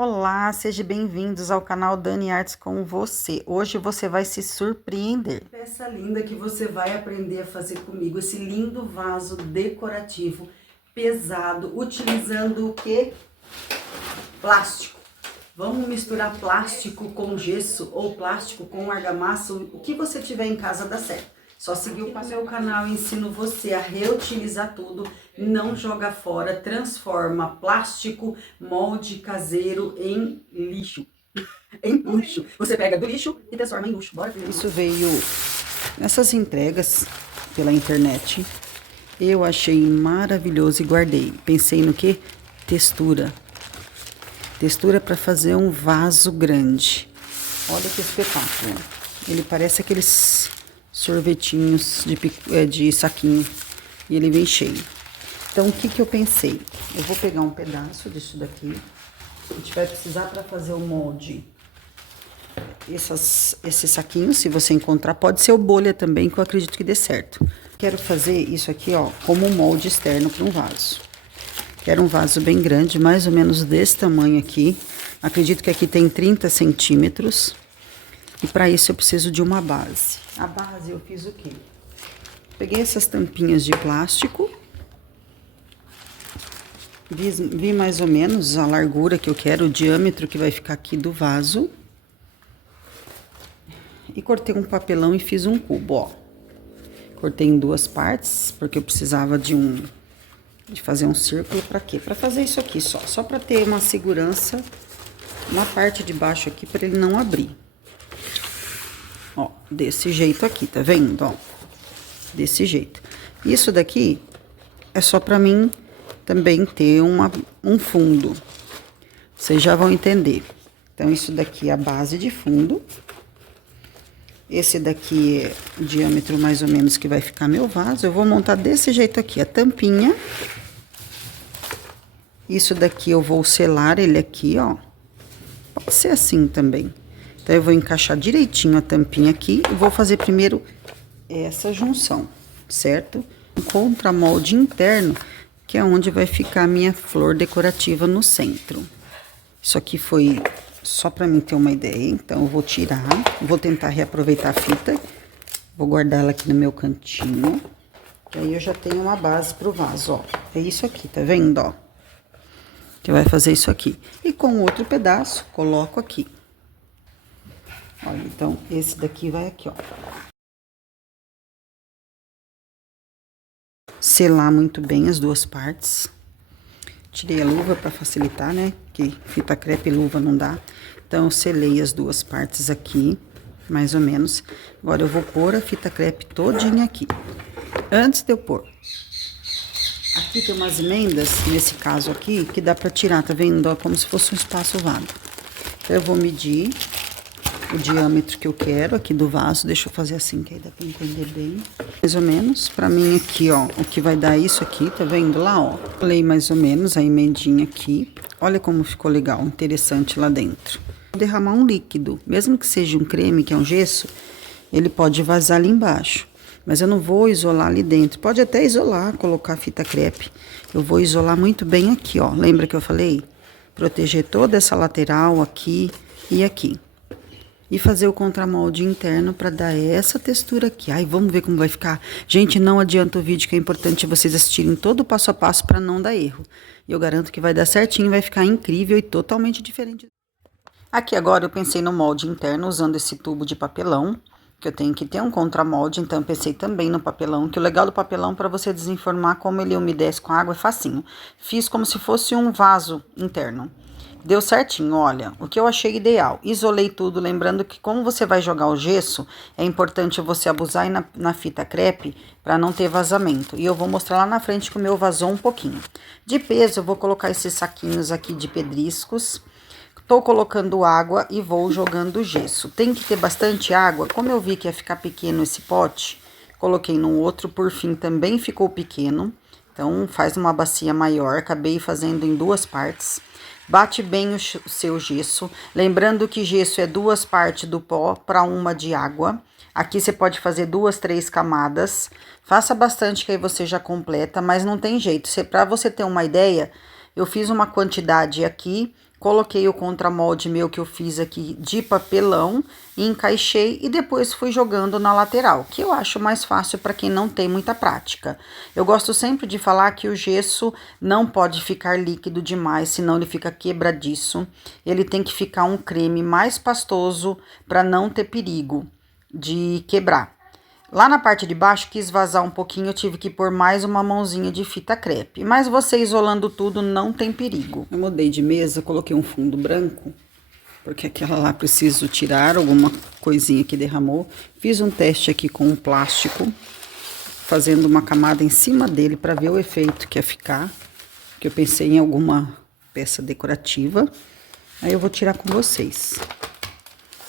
Olá, sejam bem-vindos ao canal Dani Artes com você. Hoje você vai se surpreender. Peça linda que você vai aprender a fazer comigo, esse lindo vaso decorativo pesado, utilizando o que? Plástico. Vamos misturar plástico com gesso ou plástico com argamassa, o que você tiver em casa dá certo. Só seguir o meu canal, eu ensino você a reutilizar tudo, não joga fora, transforma plástico, molde caseiro em lixo. Em luxo. Você pega do lixo e transforma em luxo. Bora ver. Isso veio nessas entregas pela internet. Eu achei maravilhoso e guardei. Pensei no que? Textura. Textura para fazer um vaso grande. Olha que espetáculo. Ele parece aqueles sorvetinhos de saquinho. E ele vem cheio. Então, o que eu pensei? Eu vou pegar um pedaço disso daqui. A gente vai precisar para fazer o molde. Esses saquinhos, se você encontrar, pode ser o bolha também, que eu acredito que dê certo. Quero fazer isso aqui, ó, como um molde externo para um vaso. Quero um vaso bem grande, mais ou menos desse tamanho aqui. Acredito que aqui tem 30 centímetros. E para isso eu preciso de uma base. A base eu fiz o quê? Peguei essas tampinhas de plástico. Vi mais ou menos a largura que eu quero, o diâmetro que vai ficar aqui do vaso. E cortei um papelão e fiz um cubo, ó. Cortei em duas partes, porque eu precisava de fazer um círculo. Pra quê? Pra fazer isso aqui só pra ter uma segurança na parte de baixo aqui, pra ele não abrir. Ó, desse jeito aqui, tá vendo, ó? Desse jeito. Isso daqui é só pra mim também ter um fundo. Vocês já vão entender. Então, isso daqui é a base de fundo. Esse daqui é o diâmetro mais ou menos que vai ficar meu vaso. Eu vou montar desse jeito aqui, a tampinha. Isso daqui eu vou selar ele aqui, ó. Pode ser assim também. Então, eu vou encaixar direitinho a tampinha aqui. E vou fazer primeiro essa junção, certo? Um contramolde interno, que é onde vai ficar a minha flor decorativa no centro. Isso aqui foi só pra mim ter uma ideia, então eu vou tirar, vou tentar reaproveitar a fita, vou guardar ela aqui no meu cantinho, que aí eu já tenho uma base pro vaso, ó. É isso aqui, tá vendo, ó? Que vai fazer isso aqui. E com outro pedaço, coloco aqui. Olha, então, esse daqui vai aqui, ó. Selar muito bem as duas partes. Tirei a luva para facilitar, né? Que fita crepe e luva não dá. Então, eu selei as duas partes aqui, mais ou menos. Agora, eu vou pôr a fita crepe todinha aqui. Antes de eu pôr. Aqui tem umas emendas, nesse caso aqui, que dá para tirar, tá vendo? Ó, como se fosse um espaço vago. Então, eu vou medir o diâmetro que eu quero aqui do vaso. Deixa eu fazer assim, que aí dá pra entender bem. Mais ou menos, pra mim aqui, ó, o que vai dar isso aqui, tá vendo lá, ó? Colei mais ou menos a emendinha aqui. Olha como ficou legal, interessante lá dentro. Vou derramar um líquido, mesmo que seja um creme, que é um gesso, ele pode vazar ali embaixo. Mas eu não vou isolar ali dentro. Pode até isolar, colocar fita crepe. Eu vou isolar muito bem aqui, ó. Lembra que eu falei? Proteger toda essa lateral aqui e aqui. E fazer o contramolde interno para dar essa textura aqui. Ai, vamos ver como vai ficar. Gente, não adianta o vídeo, que é importante vocês assistirem todo o passo a passo para não dar erro. E eu garanto que vai dar certinho, vai ficar incrível e totalmente diferente. Aqui agora eu pensei no molde interno usando esse tubo de papelão, que eu tenho que ter um contramolde, então eu pensei também no papelão, que o legal do papelão para você desenformar como ele umedece com água é facinho. Fiz como se fosse um vaso interno. Deu certinho, olha, o que eu achei ideal. Isolei tudo, lembrando que como você vai jogar o gesso, é importante você abusar aí na fita crepe para não ter vazamento. E eu vou mostrar lá na frente que o meu vazou um pouquinho. De peso, eu vou colocar esses saquinhos aqui de pedriscos. Tô colocando água e vou jogando gesso. Tem que ter bastante água. Como eu vi que ia ficar pequeno esse pote, coloquei no outro, por fim também ficou pequeno. Então, faz uma bacia maior, acabei fazendo em duas partes. Bate bem o seu gesso, lembrando que gesso é 2 partes do pó para 1 de água. Aqui você pode fazer 2, 3 camadas. Faça bastante que aí você já completa, mas não tem jeito. Para você ter uma ideia, eu fiz uma quantidade aqui, coloquei o contramolde meu que eu fiz aqui de papelão, encaixei e depois fui jogando na lateral, que eu acho mais fácil para quem não tem muita prática. Eu gosto sempre de falar que o gesso não pode ficar líquido demais, senão ele fica quebradiço. Ele tem que ficar um creme mais pastoso para não ter perigo de quebrar. Lá na parte de baixo, quis vazar um pouquinho, eu tive que pôr mais uma mãozinha de fita crepe. Mas você isolando tudo, não tem perigo. Eu mudei de mesa, coloquei um fundo branco, porque aquela lá preciso tirar alguma coisinha que derramou. Fiz um teste aqui com um plástico, fazendo uma camada em cima dele para ver o efeito que ia ficar. Que eu pensei em alguma peça decorativa. Aí eu vou tirar com vocês.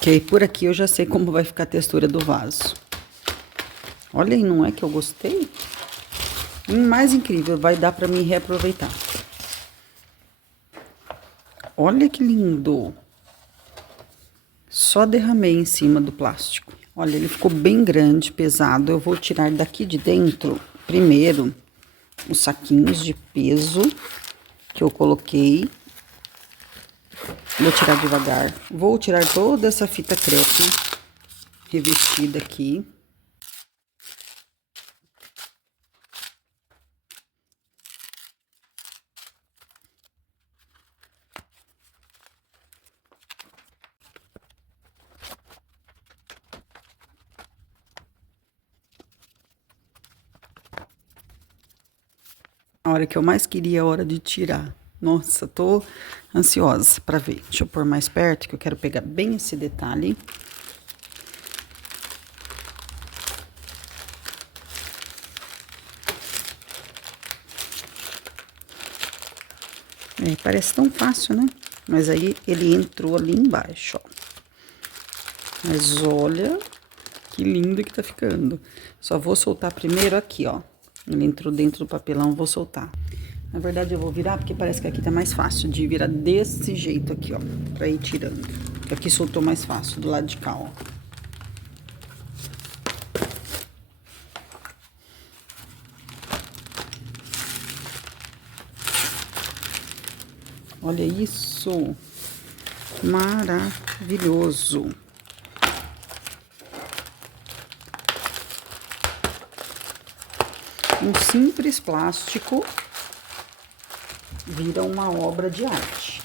Que aí por aqui eu já sei como vai ficar a textura do vaso. Olha aí, não é que eu gostei? E mais incrível, vai dar pra mim reaproveitar. Olha que lindo! Só derramei em cima do plástico. Olha, ele ficou bem grande, pesado. Eu vou tirar daqui de dentro, primeiro, os saquinhos de peso que eu coloquei. Vou tirar devagar. Vou tirar toda essa fita crepe revestida aqui. A hora que eu mais queria é a hora de tirar. Nossa, tô ansiosa pra ver. Deixa eu pôr mais perto, que eu quero pegar bem esse detalhe. É, parece tão fácil, né? Mas aí ele entrou ali embaixo, ó. Mas olha que lindo que tá ficando. Só vou soltar primeiro aqui, ó. Ele entrou dentro do papelão, vou soltar. Na verdade, eu vou virar, porque parece que aqui tá mais fácil de virar desse jeito aqui, ó. Pra ir tirando. Aqui soltou mais fácil, do lado de cá, ó. Olha isso. Maravilhoso. Um simples plástico vira uma obra de arte.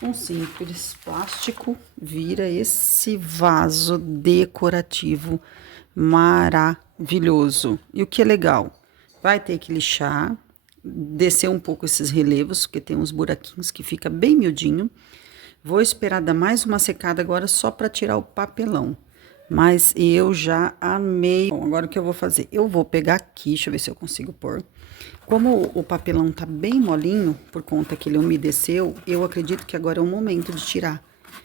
Um simples plástico vira esse vaso decorativo maravilhoso. E o que é legal? Vai ter que lixar, descer um pouco esses relevos, porque tem uns buraquinhos que fica bem miudinho. Vou esperar dar mais uma secada agora só para tirar o papelão. Mas eu já amei. Bom, agora o que eu vou fazer? Eu vou pegar aqui, deixa eu ver se eu consigo pôr. Como o papelão tá bem molinho, por conta que ele umedeceu, eu acredito que agora é o momento de tirar.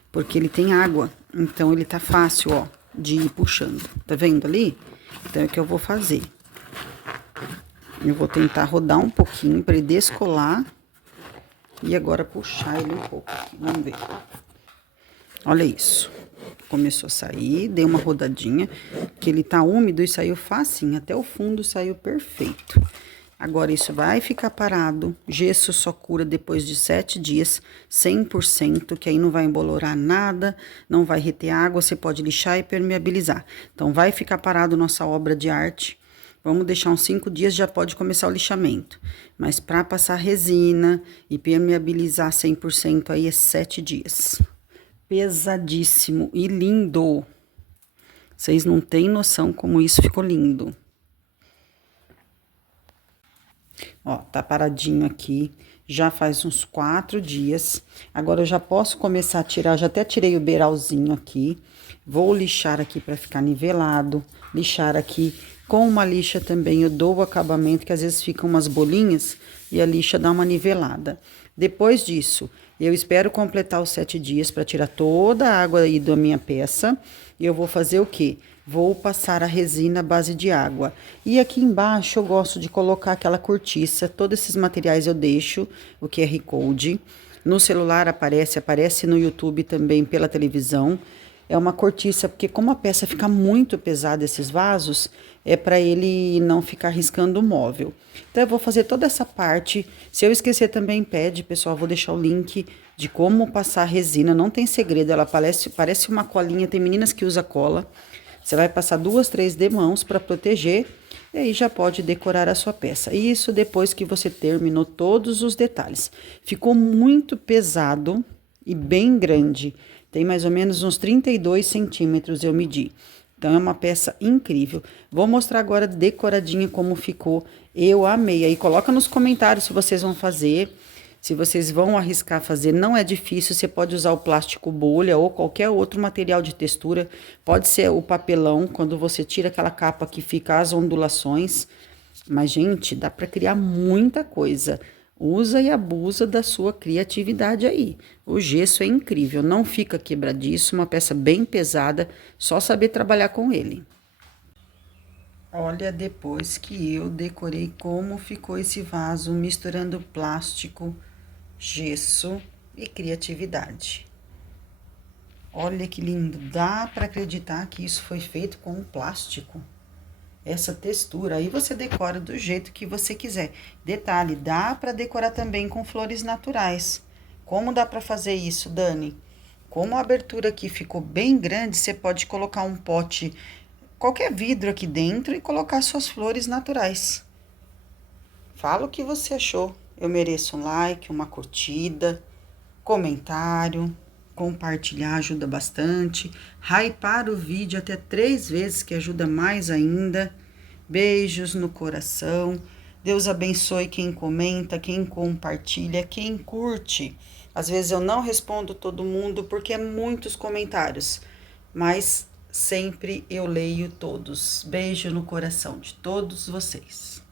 Porque ele tem água, então ele tá fácil, ó, de ir puxando. Tá vendo ali? Então é o que eu vou fazer. Eu vou tentar rodar um pouquinho para ele descolar. E agora puxar ele um pouco aqui, vamos ver. Olha isso. Começou a sair, dei uma rodadinha, que ele tá úmido e saiu facinho, até o fundo saiu perfeito. Agora isso vai ficar parado, gesso só cura depois de 7 dias, 100%, que aí não vai embolorar nada, não vai reter água, você pode lixar e permeabilizar. Então vai ficar parado nossa obra de arte, vamos deixar uns 5 dias, já pode começar o lixamento. Mas para passar resina e permeabilizar 100% aí é 7 dias. Pesadíssimo e lindo. Vocês não têm noção como isso ficou lindo. Ó, tá paradinho aqui. Já faz uns 4 dias. Agora eu já posso começar a tirar. Já até tirei o beiralzinho aqui. Vou lixar aqui para ficar nivelado. Lixar aqui com uma lixa também. Eu dou o acabamento, que às vezes ficam umas bolinhas. E a lixa dá uma nivelada. Depois disso, eu espero completar os 7 dias para tirar toda a água aí da minha peça. E eu vou fazer o quê? Vou passar a resina à base de água. E aqui embaixo eu gosto de colocar aquela cortiça. Todos esses materiais eu deixo, o QR Code. No celular aparece no YouTube também pela televisão. é uma cortiça, porque como a peça fica muito pesada, esses vasos, é para ele não ficar riscando o móvel. Então eu vou fazer toda essa parte. Se eu esquecer também pede, pessoal, vou deixar o link de como passar resina. Não tem segredo, ela parece uma colinha. Tem meninas que usam cola. Você vai passar 2, 3 demãos para proteger. E aí já pode decorar a sua peça. Isso depois que você terminou todos os detalhes. Ficou muito pesado e bem grande. Tem mais ou menos uns 32 centímetros eu medi. Então, é uma peça incrível. Vou mostrar agora decoradinha como ficou. Eu amei. Aí, coloca nos comentários se vocês vão fazer. Se vocês vão arriscar fazer, não é difícil. Você pode usar o plástico bolha ou qualquer outro material de textura. Pode ser o papelão, quando você tira aquela capa que fica as ondulações. Mas, gente, dá para criar muita coisa. Usa e abusa da sua criatividade aí. O gesso é incrível, não fica quebradiço, uma peça bem pesada, só saber trabalhar com ele. Olha, depois que eu decorei como ficou esse vaso, misturando plástico, gesso e criatividade. Olha que lindo, dá para acreditar que isso foi feito com plástico. Essa textura, aí você decora do jeito que você quiser. Detalhe, dá para decorar também com flores naturais. Como dá para fazer isso, Dani? Como a abertura aqui ficou bem grande, você pode colocar um pote, qualquer vidro aqui dentro e colocar suas flores naturais. Fala o que você achou. Eu mereço um like, uma curtida, comentário, compartilhar ajuda bastante. Hypar o vídeo até 3 vezes, que ajuda mais ainda. Beijos no coração. Deus abençoe quem comenta, quem compartilha, quem curte. Às vezes eu não respondo todo mundo porque é muitos comentários, mas sempre eu leio todos. Beijo no coração de todos vocês.